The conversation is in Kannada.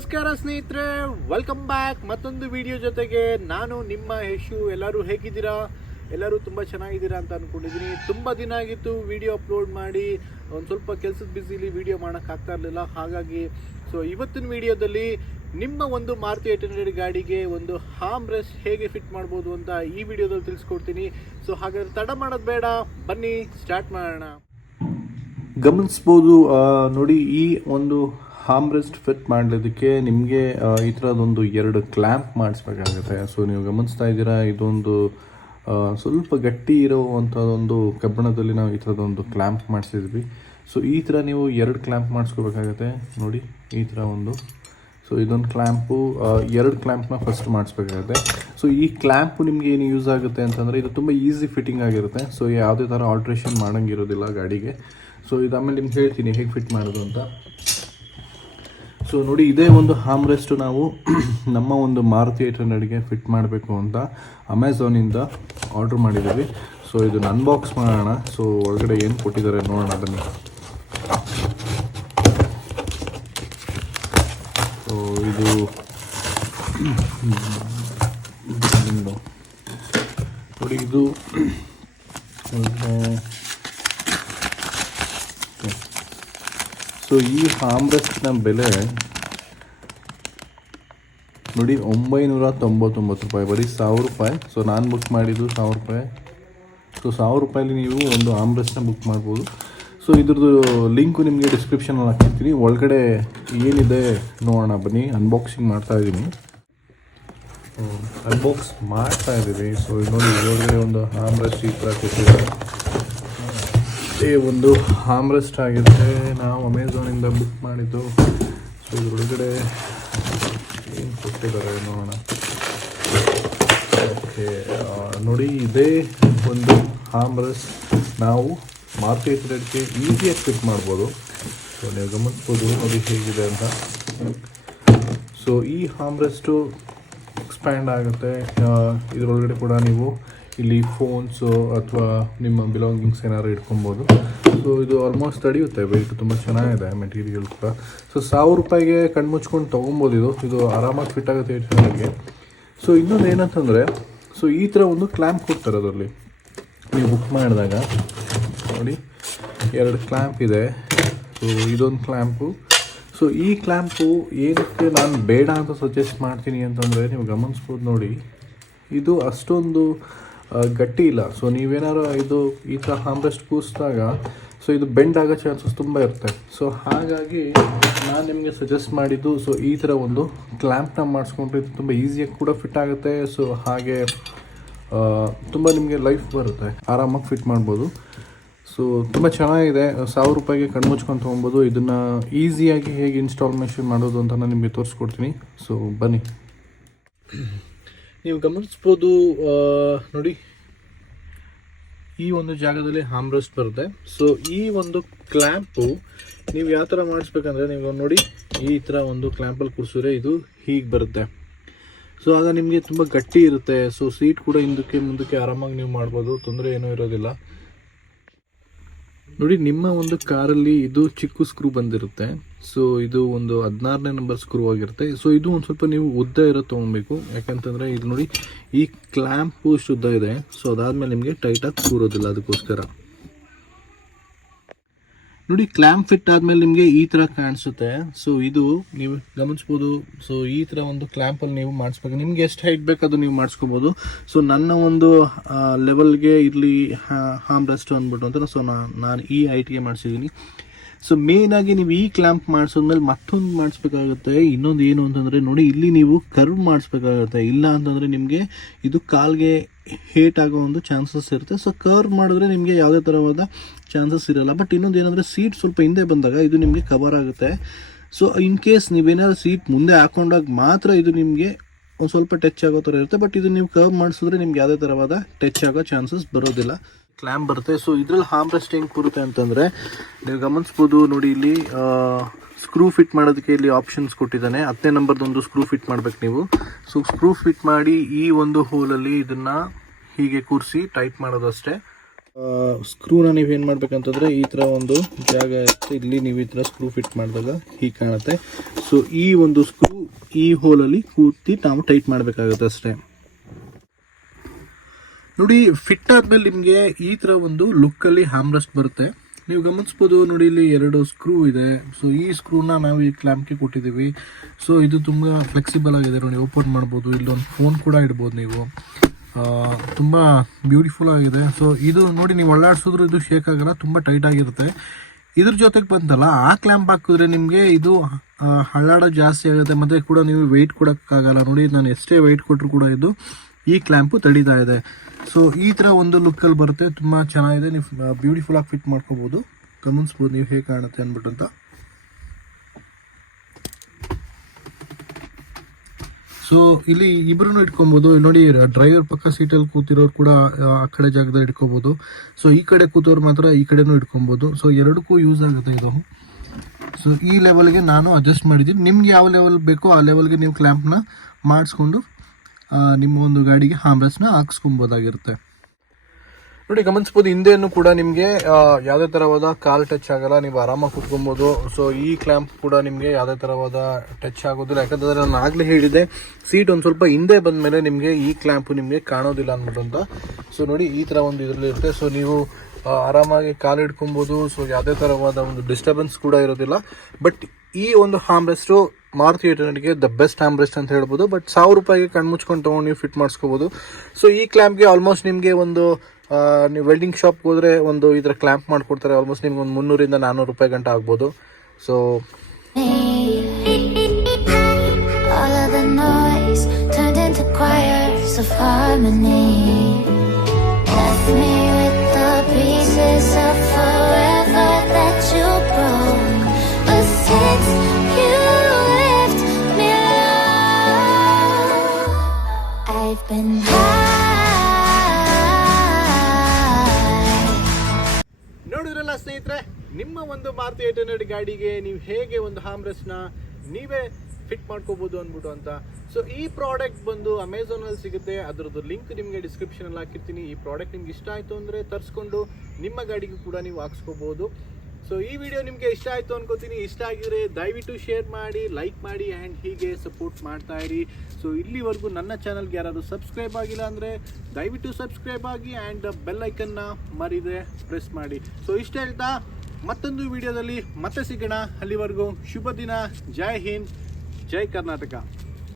ನಮಸ್ಕಾರ ಸ್ನೇಹಿತರೆ, ವೆಲ್ಕಮ್ ಬ್ಯಾಕ್ ಮತ್ತೊಂದು ವಿಡಿಯೋ ಜೊತೆಗೆ. ನಾನು ನಿಮ್ಮ ಯಶು. ಎಲ್ಲರೂ ಹೇಗಿದ್ದೀರಾ? ಎಲ್ಲರೂ ತುಂಬ ಚೆನ್ನಾಗಿದ್ದೀರಾ ಅಂತ ಅಂದ್ಕೊಂಡಿದ್ದೀನಿ. ತುಂಬ ದಿನ ಆಗಿತ್ತು ವಿಡಿಯೋ ಅಪ್ಲೋಡ್ ಮಾಡಿ. ಒಂದು ಸ್ವಲ್ಪ ಕೆಲಸದ ಬ್ಯುಸಿಲಿ ವಿಡಿಯೋ ಮಾಡೋಕ್ಕಾಗ್ತಾ ಇರಲಿಲ್ಲ. ಹಾಗಾಗಿ ಇವತ್ತಿನ ವಿಡಿಯೋದಲ್ಲಿ ನಿಮ್ಮ ಒಂದು ಮಾರುತಿ 800 ಗಾಡಿಗೆ ಒಂದು ಆರ್ಮ್ರೆಸ್ಟ್ ಹೇಗೆ ಫಿಟ್ ಮಾಡ್ಬೋದು ಅಂತ ಈ ವಿಡಿಯೋದಲ್ಲಿ ತಿಳಿಸ್ಕೊಡ್ತೀನಿ. ಹಾಗಾದ್ರೆ ತಡ ಮಾಡೋದು ಬೇಡ, ಬನ್ನಿ ಸ್ಟಾರ್ಟ್ ಮಾಡೋಣ. ಗಮನಿಸ್ಬೋದು ನೋಡಿ, ಈ ಒಂದು ಆರ್ಮ್ರೆಸ್ಟ್ ಫಿಟ್ ಮಾಡಲಿದ್ದಕ್ಕೆ ನಿಮಗೆ ಈ ಥರದೊಂದು 2 ಕ್ಲ್ಯಾಂಪ್ ಮಾಡಿಸ್ಬೇಕಾಗುತ್ತೆ. ನೀವು ಗಮನಿಸ್ತಾ ಇದ್ದೀರಾ, ಇದೊಂದು ಸ್ವಲ್ಪ ಗಟ್ಟಿ ಇರೋವಂಥದ್ದೊಂದು ಕಬ್ಬಿಣದಲ್ಲಿ ನಾವು ಈ ಥರದೊಂದು ಕ್ಲ್ಯಾಂಪ್ ಮಾಡಿಸಿದ್ವಿ. ಈ ಥರ ನೀವು 2 ಕ್ಲ್ಯಾಂಪ್ ಮಾಡಿಸ್ಕೋಬೇಕಾಗುತ್ತೆ. ನೋಡಿ ಈ ಥರ ಒಂದು. ಇದೊಂದು ಕ್ಲ್ಯಾಂಪು, 2 ಕ್ಲ್ಯಾಂಪ್ನ ಫಸ್ಟ್ ಮಾಡಿಸ್ಬೇಕಾಗುತ್ತೆ. ಈ ಕ್ಲ್ಯಾಂಪು ನಿಮಗೆ ಏನು ಯೂಸ್ ಆಗುತ್ತೆ ಅಂತಂದರೆ, ಇದು ತುಂಬ ಈಸಿ ಫಿಟ್ಟಿಂಗ್ ಆಗಿರುತ್ತೆ. ಯಾವುದೇ ಥರ ಆಲ್ಟ್ರೇಷನ್ ಮಾಡೋಂಗಿರೋದಿಲ್ಲ ಗಾಡಿಗೆ. ಇದಾದಮೇಲೆ ನಿಮ್ಗೆ ಹೇಳ್ತೀನಿ ಹೇಗೆ ಫಿಟ್ ಮಾಡೋದು ಅಂತ. ನೋಡಿ, ಇದೇ ಒಂದು ಆರ್ಮ್ರೆಸ್ಟು ನಾವು ನಮ್ಮ ಒಂದು ಮಾರುತಿ 800ಗೆ ಫಿಟ್ ಮಾಡಬೇಕು ಅಂತ ಅಮೆಝಾನಿಂದ ಆರ್ಡ್ರ್ ಮಾಡಿದ್ದೀವಿ. ಇದನ್ನು ಅನ್ಬಾಕ್ಸ್ ಮಾಡೋಣ. ಒಳಗಡೆ ಏನು ಕೊಟ್ಟಿದ್ದಾರೆ ನೋಡೋಣ ಬನ್ನಿ. ಇದು ನೋಡಿ, ಇದು ಈ ಆರ್ಮ್ರೆಸ್ಟ್ನ ಬೆಲೆ ನೋಡಿ 999 ರೂಪಾಯಿ, ಬರೀ 1000 ರೂಪಾಯಿ. ನಾನು ಬುಕ್ ಮಾಡಿದ್ದು 1000 ರೂಪಾಯಿ. 1000 ರೂಪಾಯಲ್ಲಿ ನೀವು ಒಂದು ಆರ್ಮ್ರೆಸ್ಟ್ನ ಬುಕ್ ಮಾಡ್ಬೋದು. ಇದ್ರದ್ದು ಲಿಂಕು ನಿಮಗೆ ಡಿಸ್ಕ್ರಿಪ್ಷನಲ್ಲಿ ಹಾಕಿರ್ತೀನಿ. ಒಳಗಡೆ ಏನಿದೆ ನೋಡೋಣ ಬನ್ನಿ. ಅನ್ಬಾಕ್ಸಿಂಗ್ ಮಾಡ್ತಾ ಇದ್ದೀನಿ. ಅನ್ಬಾಕ್ಸ್ ಮಾಡ್ತಾ ಇದ್ದೀವಿ. ನೋಡಿ, ಒಳಗಡೆ ಒಂದು ಆರ್ಮ್ರೆಸ್ಟ್ ಈ ಥರ ಕೊಟ್ಟಿದ್ದಾರೆ. ಒಂದು ಆರ್ಮ್ರೆಸ್ಟ್ ಆಗಿದೆ, ನಾವು ಅಮೆಝಾನಿಂದ ಬುಕ್ ಮಾಡಿದ್ದು. ಇದ್ರೊಳಗಡೆ ಏನು ಕೊಟ್ಟಿದ್ದಾರೆ ನೋಡೋಣ. ಓಕೆ, ನೋಡಿ, ಇದೇ ಒಂದು ಆರ್ಮ್ರೆಸ್ಟ್ ನಾವು ಮಾರುತಿ 800ಗೆ ಈಸಿಯಾಗಿ ಫಿಟ್ ಮಾಡ್ಬೋದು. ನೀವು ಗಮನಿಸ್ಬೋದು ನೋಡಿ ಹೇಗಿದೆ ಅಂತ. ಈ ಆರ್ಮ್ರೆಸ್ಟು ಎಕ್ಸ್ಪ್ಯಾಂಡ್ ಆಗುತ್ತೆ. ಇದರೊಳಗಡೆ ಕೂಡ ನೀವು ಇಲ್ಲಿ ಫೋನ್ಸು ಅಥವಾ ನಿಮ್ಮ ಬಿಲಾಂಗಿಂಗ್ಸ್ ಏನಾದ್ರು ಇಟ್ಕೊಬೋದು. ಇದು ಆಲ್ಮೋಸ್ಟ್ ತಡೆಯುತ್ತೆ, ವೆಯ್ಟ್ ತುಂಬ ಚೆನ್ನಾಗಿದೆ ಮೆಟೀರಿಯಲ್ ಕೂಡ. 1000 ರೂಪಾಯಿಗೆ ಕಣ್ಮುಚ್ಕೊಂಡು ತೊಗೊಬೋದು. ಇದು ಆರಾಮಾಗಿ ಫಿಟ್ ಆಗುತ್ತೆ 800ಗೆ. ಇನ್ನೊಂದು ಏನಂತಂದರೆ, ಈ ಥರ ಒಂದು ಕ್ಲ್ಯಾಂಪ್ ಕೊಡ್ತಾರೆ ಅದರಲ್ಲಿ ನೀವು ಬುಕ್ ಮಾಡಿದಾಗ. ನೋಡಿ, 2 ಕ್ಲ್ಯಾಂಪ್ ಇದೆ. ಇದೊಂದು ಕ್ಲ್ಯಾಂಪು. ಈ ಕ್ಲ್ಯಾಂಪು ಏನಕ್ಕೆ ನಾನು ಬೇಡ ಅಂತ ಸಜೆಸ್ಟ್ ಮಾಡ್ತೀನಿ ಅಂತಂದರೆ, ನೀವು ಗಮನಿಸ್ಬೋದು ನೋಡಿ, ಇದು ಅಷ್ಟೊಂದು ಗಟ್ಟಿ ಇಲ್ಲ. ನೀವೇನಾರು ಈ ಥರ ಆರ್ಮ್ರೆಸ್ಟ್ ಕೂರಿಸಿದಾಗ ಇದು ಬೆಂಡ್ ಆಗೋ ಚಾನ್ಸಸ್ ತುಂಬ ಇರುತ್ತೆ. ಹಾಗಾಗಿ ನಾನು ನಿಮಗೆ ಸಜೆಸ್ಟ್ ಮಾಡಿದ್ದು ಈ ಥರ ಒಂದು ಕ್ಲ್ಯಾಂಪ್ನ ಮಾಡಿಸ್ಕೊಂಡ್ರೆ ಇದು ತುಂಬ ಈಸಿಯಾಗಿ ಕೂಡ ಫಿಟ್ ಆಗುತ್ತೆ. ಹಾಗೆ ತುಂಬ ನಿಮಗೆ ಲೈಫ್ ಬರುತ್ತೆ, ಆರಾಮಾಗಿ ಫಿಟ್ ಮಾಡ್ಬೋದು. ತುಂಬ ಚೆನ್ನಾಗಿದೆ. 1000 ರೂಪಾಯಿಗೆ ಕಣ್ಮುಚ್ಕೊಂಡು ತೊಗೊಬೋದು. ಇದನ್ನು ಈಸಿಯಾಗಿ ಹೇಗೆ ಇನ್ಸ್ಟಾಲ್ಮೇಷನ್ ಮಾಡೋದು ಅಂತ ನಾನು ನಿಮಗೆ ತೋರಿಸ್ಕೊಡ್ತೀನಿ. ಬನ್ನಿ. ನೀವು ಗಮನಿಸ್ಬೋದು ನೋಡಿ, ಈ ಒಂದು ಜಾಗದಲ್ಲಿ ಆರ್ಮ್ರೆಸ್ಟ್ ಬರುತ್ತೆ. ಈ ಒಂದು ಕ್ಲ್ಯಾಂಪು ನೀವು ಯಾವ ಥರ ಮಾಡಿಸ್ಬೇಕಂದ್ರೆ, ನೀವು ನೋಡಿ ಈ ಥರ ಒಂದು ಕ್ಲ್ಯಾಂಪಲ್ಲಿ ಕೂರಿಸಿದ್ರೆ ಇದು ಹೀಗೆ ಬರುತ್ತೆ. ಆಗ ನಿಮಗೆ ತುಂಬ ಗಟ್ಟಿ ಇರುತ್ತೆ. ಸೀಟ್ ಕೂಡ ಹಿಂದಕ್ಕೆ ಮುಂದಕ್ಕೆ ಆರಾಮಾಗಿ ನೀವು ಮಾಡ್ಬೋದು, ತೊಂದರೆ ಏನೂ ಇರೋದಿಲ್ಲ. ನೋಡಿ, ನಿಮ್ಮ ಒಂದು ಕಾರಲ್ಲಿ ಇದು ಚಿಕ್ಕ ಸ್ಕ್ರೂ ಬಂದಿರುತ್ತೆ. ಇದು ಒಂದು 16ನೇ ನಂಬರ್ ಸ್ಕ್ರೂ ಆಗಿರುತ್ತೆ. ಇದು ಒಂದು ಸ್ವಲ್ಪ ನೀವು ಉದ್ದ ಇರೋ ತೊಗೊಬೇಕು. ಯಾಕಂತಂದರೆ ಇದು ನೋಡಿ, ಈ ಕ್ಲ್ಯಾಂಪು ಉದ್ದ ಇದೆ. ಅದಾದಮೇಲೆ ನಿಮಗೆ ಟೈಟಾಗಿ ಕೂರೋದಿಲ್ಲ. ಅದಕ್ಕೋಸ್ಕರ ನೋಡಿ, ಕ್ಲ್ಯಾಂಪ್ ಫಿಟ್ ಆದಮೇಲೆ ನಿಮಗೆ ಈ ಥರ ಕಾಣಿಸುತ್ತೆ. ಇದು ನೀವು ಗಮನಿಸ್ಬೋದು. ಈ ಥರ ಒಂದು ಕ್ಲ್ಯಾಂಪಲ್ಲಿ ನೀವು ಮಾಡಿಸ್ಬೇಕು. ನಿಮ್ಗೆ ಎಷ್ಟು ಹೈಟ್ ಬೇಕು ಅದು ನೀವು ಮಾಡಿಸ್ಕೋಬೋದು. ನನ್ನ ಒಂದು ಲೆವೆಲ್ಗೆ ಇರಲಿ ಆರ್ಮ್ರೆಸ್ಟ್ ಅಂದ್ಬಿಟ್ಟು ಅಂತ ನಾನು ಈ ಹೈಟ್ಗೆ ಮಾಡಿಸಿದ್ದೀನಿ. ಮೇಯ್ನಾಗಿ ನೀವು ಈ ಕ್ಲ್ಯಾಂಪ್ ಮಾಡಿಸಿದ್ಮೇಲೆ ಮತ್ತೊಂದು ಮಾಡಿಸ್ಬೇಕಾಗುತ್ತೆ. ಇನ್ನೊಂದು ಏನು ಅಂತಂದರೆ, ನೋಡಿ, ಇಲ್ಲಿ ನೀವು ಕರ್ವ್ ಮಾಡಿಸ್ಬೇಕಾಗುತ್ತೆ. ಇಲ್ಲ ಅಂತಂದರೆ ನಿಮಗೆ ಇದು ಕಾಲ್ಗೆ ಹೇಟ್ ಆಗೋ ಒಂದು ಚಾನ್ಸಸ್ ಇರುತ್ತೆ. ಕರ್ವ್ ಮಾಡಿದ್ರೆ ನಿಮಗೆ ಯಾವುದೇ ಥರವಾದ ಚಾನ್ಸಸ್ ಇರೋಲ್ಲ. ಬಟ್ ಇನ್ನೊಂದು ಏನಂದರೆ, ಸೀಟ್ ಸ್ವಲ್ಪ ಹಿಂದೆ ಬಂದಾಗ ಇದು ನಿಮಗೆ ಕವರ್ ಆಗುತ್ತೆ. ಇನ್ ಕೇಸ್ ನೀವೇನಾದ್ರು ಸೀಟ್ ಮುಂದೆ ಹಾಕೊಂಡಾಗ ಮಾತ್ರ ಇದು ನಿಮಗೆ ಒಂದು ಸ್ವಲ್ಪ ಟಚ್ ಆಗೋ ಥರ ಇರುತ್ತೆ. ಬಟ್ ಇದು ನೀವು ಕರ್ವ್ ಮಾಡಿಸಿದ್ರೆ ನಿಮ್ಗೆ ಯಾವುದೇ ಥರವಾದ ಟಚ್ ಆಗೋ ಚಾನ್ಸಸ್ ಬರೋದಿಲ್ಲ. ಕ್ಲ್ಯಾಂಪ್ ಬರುತ್ತೆ. ಇದ್ರಲ್ಲಿ ಆರ್ಮ್ರೆಸ್ಟ್ ಹೆಂಗೆ ಕೂರುತ್ತೆ ಅಂತಂದರೆ, ನೀವು ಗಮನಿಸ್ಬೋದು ನೋಡಿ, ಇಲ್ಲಿ ಸ್ಕ್ರೂ ಫಿಟ್ ಮಾಡೋದಕ್ಕೆ ಇಲ್ಲಿ ಆಪ್ಷನ್ಸ್ ಕೊಟ್ಟಿದ್ದಾನೆ. 10ನೇ ನಂಬರ್ದೊಂದು ಸ್ಕ್ರೂ ಫಿಟ್ ಮಾಡ್ಬೇಕು ನೀವು. ಸ್ಕ್ರೂ ಫಿಟ್ ಮಾಡಿ ಈ ಒಂದು ಹೋಲಲ್ಲಿ ಇದನ್ನು ಹೀಗೆ ಕೂರಿಸಿ ಟೈಟ್ ಮಾಡೋದಷ್ಟೇ. ಸ್ಕ್ರೂನ ನೀವೇನು ಮಾಡಬೇಕಂತಂದರೆ, ಈ ಥರ ಒಂದು ಜಾಗ ಇರುತ್ತೆ, ಇಲ್ಲಿ ನೀವು ಈ ಥರ ಸ್ಕ್ರೂ ಫಿಟ್ ಮಾಡಿದಾಗ ಹೀಗೆ ಕಾಣುತ್ತೆ. ಈ ಒಂದು ಸ್ಕ್ರೂ ಈ ಹೋಲಲ್ಲಿ ಕೂತಿ ನಾವು ಟೈಟ್ ಮಾಡಬೇಕಾಗುತ್ತೆ ಅಷ್ಟೇ. ನೋಡಿ, ಫಿಟ್ ಆದ್ಮೇಲೆ ನಿಮಗೆ ಈ ಥರ ಒಂದು ಲುಕ್ಕಲ್ಲಿ ಹ್ಯಾಮ್ರೆಸ್ಟ್ ಬರುತ್ತೆ. ನೀವು ಗಮನಿಸ್ಬೋದು ನೋಡಿ, ಇಲ್ಲಿ 2 ಸ್ಕ್ರೂ ಇದೆ. ಸೊ ಈ ಸ್ಕ್ರೂನ ನಾವು ಈ ಕ್ಲ್ಯಾಂಪ್ಗೆ ಕೊಟ್ಟಿದ್ದೀವಿ. ಸೊ ಇದು ತುಂಬ ಫ್ಲೆಕ್ಸಿಬಲ್ ಆಗಿದೆ ನೋಡಿ, ಓಪನ್ ಮಾಡ್ಬೋದು. ಇಲ್ಲೊಂದು ಫೋನ್ ಕೂಡ ಇಡ್ಬೋದು ನೀವು. ತುಂಬ ಬ್ಯೂಟಿಫುಲ್ ಆಗಿದೆ. ಸೊ ಇದು ನೋಡಿ, ನೀವು ಒಳ್ಳಾಡ್ಸಿದ್ರು ಇದು ಶೇಕ್ ಆಗಲ್ಲ, ತುಂಬ ಟೈಟ್ ಆಗಿರುತ್ತೆ. ಇದ್ರ ಜೊತೆಗೆ ಬಂತಲ್ಲ, ಆ ಕ್ಲ್ಯಾಂಪ್ ಹಾಕಿದ್ರೆ ನಿಮಗೆ ಇದು ಹಳ್ಳಾಡೋ ಜಾಸ್ತಿ ಆಗುತ್ತೆ, ಮತ್ತು ಕೂಡ ನೀವು ವೆಯ್ಟ್ ಕೊಡೋಕ್ಕಾಗಲ್ಲ. ನೋಡಿ, ನಾನು ಎಷ್ಟೇ ವೆಯ್ಟ್ ಕೊಟ್ಟರು ಕೂಡ ಇದು ಈ ಕ್ಲ್ಯಾಂಪು ತಡೀತಾ ಇದೆ. ಸೊ ಈ ಥರ ಒಂದು ಲುಕ್ಕಲ್ಲಿ ಬರುತ್ತೆ, ತುಂಬ ಚೆನ್ನಾಗಿದೆ. ನೀವು ಬ್ಯೂಟಿಫುಲ್ಲಾಗಿ ಫಿಟ್ ಮಾಡ್ಕೋಬೋದು. ಗಮನಿಸ್ಬೋದು ನೀವು ಹೇಗೆ ಕಾಣುತ್ತೆ ಅಂದ್ಬಿಟ್ಟು ಅಂತ. ಸೊ ಇಲ್ಲಿ ಇಬ್ಬರೂ ಇಟ್ಕೊಬೋದು. ನೋಡಿ, ಡ್ರೈವರ್ ಪಕ್ಕ ಸೀಟಲ್ಲಿ ಕೂತಿರೋರು ಕೂಡ ಆ ಕಡೆ ಜಾಗದಲ್ಲಿ ಇಟ್ಕೋಬೋದು. ಸೊ ಈ ಕಡೆ ಕೂತವ್ರು ಮಾತ್ರ ಈ ಕಡೆನೂ ಇಟ್ಕೊಬೋದು. ಸೊ ಎರಡಕ್ಕೂ ಯೂಸ್ ಆಗುತ್ತೆ ಇದು. ಸೊ ಈ ಲೆವೆಲ್ಗೆ ನಾನು ಅಡ್ಜಸ್ಟ್ ಮಾಡಿದ್ದೀನಿ. ನಿಮ್ಗೆ ಯಾವ ಲೆವೆಲ್ ಬೇಕೋ ಆ ಲೆವೆಲ್ಗೆ ನೀವು ಕ್ಲ್ಯಾಂಪ್ನ ಮಾಡಿಸ್ಕೊಂಡು ನಿಮ್ಮ ಒಂದು ಗಾಡಿಗೆ ಹ್ಯಾಮ್ರೆಸ್ಟ್ನ ಹಾಕ್ಸ್ಕೊಬೋದಾಗಿರುತ್ತೆ. ನೋಡಿ, ಗಮನಿಸ್ಬೋದು ಹಿಂದೆನೂ ಕೂಡ ನಿಮಗೆ ಯಾವುದೇ ಥರವಾದ ಕಾಲ್ ಟಚ್ ಆಗಲ್ಲ, ನೀವು ಆರಾಮಾಗಿ ಕುತ್ಕೊಬೋದು. ಸೊ ಈ ಕ್ಲ್ಯಾಂಪ್ ಕೂಡ ನಿಮಗೆ ಯಾವುದೇ ಥರವಾದ ಟಚ್ ಆಗೋದಿಲ್ಲ. ಯಾಕಂತಂದರೆ ನಾನು ಆಗಲೇ ಹೇಳಿದೆ, ಸೀಟ್ ಒಂದು ಸ್ವಲ್ಪ ಹಿಂದೆ ಬಂದ ಮೇಲೆ ನಿಮಗೆ ಈ ಕ್ಲ್ಯಾಂಪು ನಿಮಗೆ ಕಾಣೋದಿಲ್ಲ ಅಂದ್ಬಿಟ್ಟು ಅಂತ. ಸೊ ನೋಡಿ, ಈ ಥರ ಒಂದು ಇದರಲ್ಲಿ ಇರುತ್ತೆ. ಸೊ ನೀವು ಆರಾಮಾಗಿ ಕಾಲು ಇಟ್ಕೊಬೋದು. ಸೊ ಯಾವುದೇ ಥರವಾದ ಒಂದು ಡಿಸ್ಟರ್ಬೆನ್ಸ್ ಕೂಡ ಇರೋದಿಲ್ಲ. ಬಟ್ ಈ ಒಂದು ಹ್ಯಾಮ್ರೆಸ್ಟು ಮಾರುತಿ 800ಗೆ ದ ಬೆಸ್ಟ್ ಹ್ಯಾಮ್ರೆಸ್ಟ್ ಅಂತ ಹೇಳ್ಬೋದು. ಬಟ್ 1000 ರೂಪಾಯಿಗೆ ಕಣ್ಮುಚ್ಕೊಂಡು ತೊಗೊಂಡು ನೀವು ಫಿಟ್ ಮಾಡಿಸ್ಕೋಬೋದು. ಸೊ ಈ ಕ್ಲ್ಯಾಂಪ್ಗೆ ಆಲ್ಮೋಸ್ಟ್ ನಿಮಗೆ ಒಂದು ನೀವು ವೆಲ್ಡಿಂಗ್ ಶಾಪ್ಗೆ ಹೋದರೆ ಒಂದು ಈ ಥರ ಕ್ಲ್ಯಾಂಪ್ ಮಾಡಿಕೊಡ್ತಾರೆ. ಆಲ್ಮೋಸ್ಟ್ ನಿಮ್ಗೆ ಒಂದು 300 ಇಂದ 400 ರೂಪಾಯಿ ಗಂಟೆ ಆಗ್ಬೋದು. ಸೊ ನೋಡಿದ್ರಲ್ಲ ಸ್ನೇಹಿತರೆ, ನಿಮ್ಮ ಒಂದು ಮಾರುತಿ 800 ಗಾಡಿಗೆ ನೀವು ಹೇಗೆ ಒಂದು ಹ್ಯಾಮ್ರೆಸ್ಟ್ನ ನೀವೇ ಫಿಟ್ ಮಾಡ್ಕೋಬೋದು ಅಂದ್ಬಿಟ್ಟು ಅಂತ. ಸೊ ಈ ಪ್ರಾಡಕ್ಟ್ ಬಂದು ಅಮೆಝಾನಲ್ಲಿ ಸಿಗುತ್ತೆ. ಅದರದ್ದು ಲಿಂಕ್ ನಿಮಗೆ ಡಿಸ್ಕ್ರಿಪ್ಷನಲ್ಲಿ ಹಾಕಿರ್ತೀನಿ. ಈ ಪ್ರಾಡಕ್ಟ್ ನಿಮ್ಗೆ ಇಷ್ಟ ಆಯಿತು ಅಂದರೆ ತರಿಸ್ಕೊಂಡು ನಿಮ್ಮ ಗಾಡಿಗೂ ಕೂಡ ನೀವು ಹಾಕ್ಸ್ಕೋಬೋದು. ಸೊ ಈ ವಿಡಿಯೋ ನಿಮಗೆ ಇಷ್ಟ ಆಯಿತು ಅನ್ಕೋತೀನಿ. ಇಷ್ಟ ಆಗಿದ್ರೆ ದಯವಿಟ್ಟು ಶೇರ್ ಮಾಡಿ, ಲೈಕ್ ಮಾಡಿ, ಆ್ಯಂಡ್ ಹೀಗೆ ಸಪೋರ್ಟ್ ಮಾಡ್ತಾ ಇರಿ. ಸೊ ಇಲ್ಲಿವರೆಗೂ ನನ್ನ ಚಾನಲ್ಗೆ ಯಾರಾದರೂ ಸಬ್ಸ್ಕ್ರೈಬ್ ಆಗಿಲ್ಲ ಅಂದರೆ ದಯವಿಟ್ಟು ಸಬ್ಸ್ಕ್ರೈಬ್ ಆಗಿ, ಆ್ಯಂಡ್ ಬೆಲ್ ಐಕನ್ನ ಮರಿದೆ ಪ್ರೆಸ್ ಮಾಡಿ. ಸೊ ಇಷ್ಟ ಹೇಳ್ತಾ ಮತ್ತೊಂದು ವಿಡಿಯೋದಲ್ಲಿ ಮತ್ತೆ ಸಿಗೋಣ. ಅಲ್ಲಿವರೆಗೂ ಶುಭ ದಿನ. ಜೈ ಹಿಂದ್, ಜೈ ಕರ್ನಾಟಕ.